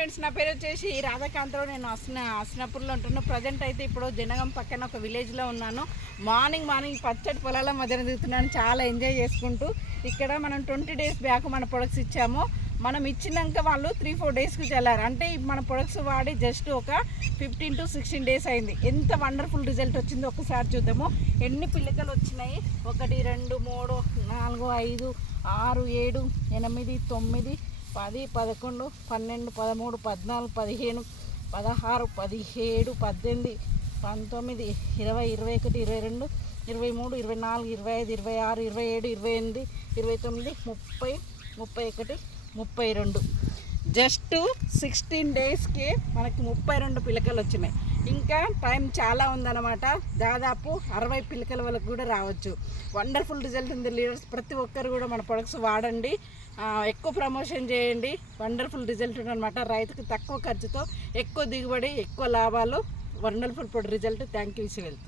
Friends, నా పేరు వచ్చేసి రాధాకాంతరావు. నేను అస్నాపూర్లో ఉంటున్నాను. ప్రజెంట్ అయితే ఇప్పుడు జనగం పక్కన ఒక విలేజ్లో ఉన్నాను. మార్నింగ్ పచ్చడి పొలాల మధ్యన దిగుతున్నాను, చాలా ఎంజాయ్ చేసుకుంటూ. ఇక్కడ మనం 20 డేస్ బ్యాక్ మన ప్రొడక్ట్స్ ఇచ్చాము. మనం ఇచ్చినాక వాళ్ళు 3-4 డేస్కి చల్లారు. అంటే మన ప్రొడక్ట్స్ వాడి జస్ట్ ఒక 15 to 16 డేస్ అయింది. ఎంత వండర్ఫుల్ రిజల్ట్ వచ్చిందో ఒకసారి చూద్దాము. ఎన్ని పిల్లకలు వచ్చినాయి? 1 2 3 4 5 6 7 8 9 10 11 12 13 14 15 16 17 18 19 20 21 22 23 24 25 26 27 28 29 30 31 32 జస్ట్ 16 డేస్కి మనకి 32 పిలకలు వచ్చినాయి. ఇంకా టైం చాలా ఉందన్నమాట. దాదాపు 60 పిలకల వరకు కూడా రావచ్చు. వండర్ఫుల్ రిజల్ట్ ఉంది లీడర్స్. ప్రతి ఒక్కరు కూడా మన ప్రొడక్ట్స్ వాడండి, ఎక్కువ ప్రమోషన్ చేయండి. వండర్ఫుల్ రిజల్ట్ ఉందన్నమాట. రైతుకు తక్కువ ఖర్చుతో ఎక్కువ దిగుబడి, ఎక్కువ లాభాలు. Wonderful result. Thank you. Wealth.